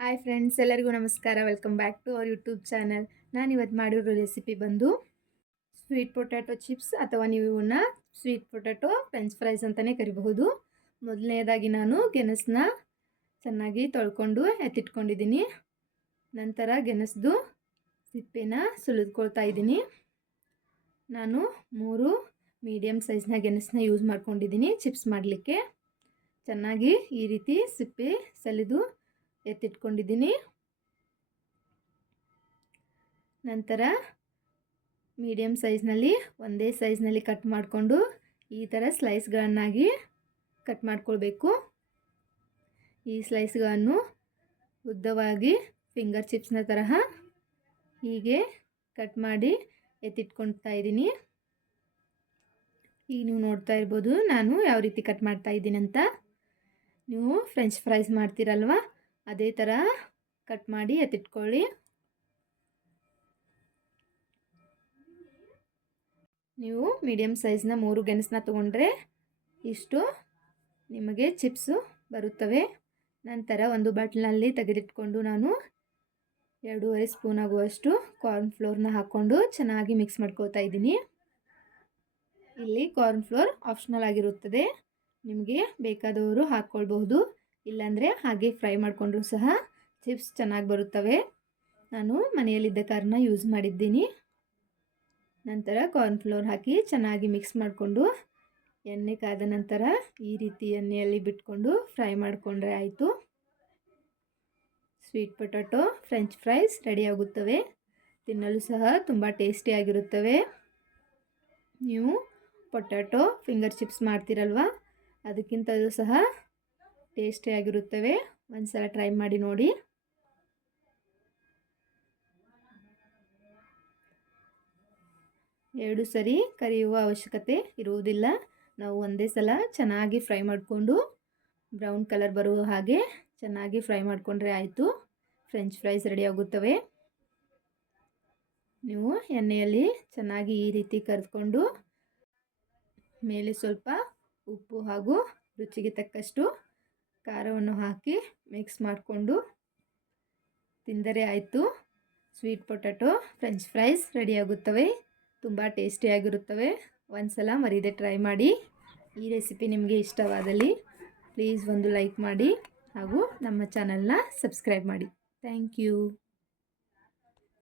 Hi friends, ಎಲ್ಲರಿಗೂ ನಮಸ್ಕಾರ. Welcome back to our YouTube channel ನಾನು ಇವತ್ತು ಮಾಡಿರೋ ರೆಸಿಪಿ ಬಂದು ಸ್ವೀಟ್ ಪೊಟ್ಯಾಟೊ ಚಿಪ್ಸ್ ಅಥವಾ ನೀವು ಇವನ್ನ ಸ್ವೀಟ್ ಪೊಟ್ಯಾಟೊ ಫ್ರೆಂಚ್ ಫ್ರೈಸ್ ಅಂತಲೇ ಕರಿಬಹುದು. ಮೊದಲನೇದಾಗಿ ನಾನು ಗೆಣಸನ್ನ ಚೆನ್ನಾಗಿ ತೊಳ್ಕೊಂಡು ಎತ್ತಿಟ್ಕೊಂಡಿದ್ದೀನಿ. ನಂತರ ಗೆಣಸ್ದು ಸಿಪ್ಪೆನ ಸುಲಿದ್ಕೊಳ್ತಾ ಇದ್ದೀನಿ. ನಾನು ಮೂರು ಮೀಡಿಯಮ್ ಸೈಜ್ನ ಗೆಣಸನ್ನ ಯೂಸ್ ಮಾಡ್ಕೊಂಡಿದ್ದೀನಿ ಚಿಪ್ಸ್ ಮಾಡಲಿಕ್ಕೆ. ಚೆನ್ನಾಗಿ ಈ ರೀತಿ ಸಿಪ್ಪೆ ಸಲಿದು ಎತ್ತಿಟ್ಕೊಂಡಿದ್ದೀನಿ. ನಂತರ ಮೀಡಿಯಮ್ ಸೈಜ್ನಲ್ಲಿ ಒಂದೇ ಸೈಜ್ನಲ್ಲಿ ಕಟ್ ಮಾಡಿಕೊಂಡು ಈ ಥರ ಸ್ಲೈಸ್ಗಳನ್ನಾಗಿ ಕಟ್ ಮಾಡ್ಕೊಳ್ಬೇಕು. ಈ ಸ್ಲೈಸ್ಗಳನ್ನು ಉದ್ದವಾಗಿ ಫಿಂಗರ್ ಚಿಪ್ಸ್ನ ತರಹ ಹೀಗೆ ಕಟ್ ಮಾಡಿ ಎತ್ತಿಟ್ಕೊಳ್ತಾ ಇದ್ದೀನಿ. ಈಗ ನೀವು ನೋಡ್ತಾ ಇರ್ಬೋದು, ನಾನು ಯಾವ ರೀತಿ ಕಟ್ ಮಾಡ್ತಾ ಇದ್ದೀನಿ ಅಂತ. ನೀವು ಫ್ರೆಂಚ್ ಫ್ರೈಸ್ ಮಾಡ್ತೀರಲ್ವ? ಅದೇ ಥರ ಕಟ್ ಮಾಡಿ ಎತ್ತಿಟ್ಕೊಳ್ಳಿ ನೀವು ಮೀಡಿಯಮ್ ಸೈಜ್ನ ಮೂರು ಗೆಣಸನ್ನ ತೊಗೊಂಡ್ರೆ ಇಷ್ಟು ನಿಮಗೆ ಚಿಪ್ಸು ಬರುತ್ತವೆ. ನಂತರ ಒಂದು ಬಾಟ್ಲಿನಲ್ಲಿ ತೆಗೆದಿಟ್ಕೊಂಡು ನಾನು ಎರಡೂವರೆ ಸ್ಪೂನ್ ಆಗುವಷ್ಟು ಕಾರ್ನ್ ಫ್ಲೋರ್ನ ಹಾಕ್ಕೊಂಡು ಚೆನ್ನಾಗಿ ಮಿಕ್ಸ್ ಮಾಡ್ಕೋತಾ ಇದ್ದೀನಿ. ಇಲ್ಲಿ ಕಾರ್ನ್ ಫ್ಲೋರ್ ಆಪ್ಷನಲ್ ಆಗಿರುತ್ತದೆ. ನಿಮಗೆ ಬೇಕಾದವರು ಹಾಕ್ಕೊಳ್ಬಹುದು. ಇಲ್ಲಾಂದರೆ ಹಾಗೆ ಫ್ರೈ ಮಾಡಿಕೊಂಡ್ರೂ ಸಹ ಚಿಪ್ಸ್ ಚೆನ್ನಾಗಿ ಬರುತ್ತವೆ. ನಾನು ಮನೆಯಲ್ಲಿದ್ದ ಕಾರ್ನ ಯೂಸ್ ಮಾಡಿದ್ದೀನಿ. ನಂತರ ಕಾರ್ನ್ಫ್ಲೋರ್ ಹಾಕಿ ಚೆನ್ನಾಗಿ ಮಿಕ್ಸ್ ಮಾಡಿಕೊಂಡು ಎಣ್ಣೆ ಕಾದ ನಂತರ ಈ ರೀತಿ ಎಣ್ಣೆಯಲ್ಲಿ ಬಿಟ್ಕೊಂಡು ಫ್ರೈ ಮಾಡಿಕೊಂಡ್ರೆ ಆಯಿತು. Sweet potato French fries ready ಆಗುತ್ತವೆ. ತಿನ್ನಲು ಸಹ ತುಂಬ ಟೇಸ್ಟಿಯಾಗಿರುತ್ತವೆ ನೀವು ಪೊಟ್ಯಾಟೊ ಫಿಂಗರ್ ಚಿಪ್ಸ್ ಮಾಡ್ತೀರಲ್ವ? ಅದಕ್ಕಿಂತಲೂ ಸಹ ಟೇಸ್ಟಿಯಾಗಿರುತ್ತವೆ ಒಂದು ಸಲ ಟ್ರೈ ಮಾಡಿ ನೋಡಿ. ಎರಡು ಸರಿ ಕರಿಯುವ ಅವಶ್ಯಕತೆ ಇರುವುದಿಲ್ಲ. ನಾವು ಒಂದೇ ಸಲ ಚೆನ್ನಾಗಿ ಫ್ರೈ ಮಾಡಿಕೊಂಡು, ಬ್ರೌನ್ ಕಲರ್ ಬರುವ ಹಾಗೆ ಚೆನ್ನಾಗಿ ಫ್ರೈ ಮಾಡಿಕೊಂಡ್ರೆ ಆಯಿತು. ಫ್ರೆಂಚ್ ಫ್ರೈಸ್ ರೆಡಿ ಆಗುತ್ತವೆ. ನೀವು ಎಣ್ಣೆಯಲ್ಲಿ ಚೆನ್ನಾಗಿ ಈ ರೀತಿ ಕರೆದುಕೊಂಡು, ಮೇಲೆ ಸ್ವಲ್ಪ ಉಪ್ಪು ಹಾಗೂ ರುಚಿಗೆ ತಕ್ಕಷ್ಟು ಖಾರವನ್ನು ಹಾಕಿ ಮಿಕ್ಸ್ ಮಾಡಿಕೊಂಡು ತಿಂದರೆ ಆಯಿತು. ಸ್ವೀಟ್ ಪೊಟ್ಯಾಟೊ ಫ್ರೆಂಚ್ ಫ್ರೈಸ್ ರೆಡಿಯಾಗುತ್ತವೆ ತುಂಬ ಟೇಸ್ಟಿಯಾಗಿರುತ್ತವೆ ಒಂದು ಸಲ ಮರೀದೆ ಟ್ರೈ ಮಾಡಿ. ಈ ರೆಸಿಪಿ ನಿಮಗೆ ಇಷ್ಟವಾದಲ್ಲಿ ಪ್ಲೀಸ್ ಒಂದು ಲೈಕ್ ಮಾಡಿ ಹಾಗೂ ನಮ್ಮ ಚಾನಲ್ನ ಸಬ್ಸ್ಕ್ರೈಬ್ ಮಾಡಿ. Thank you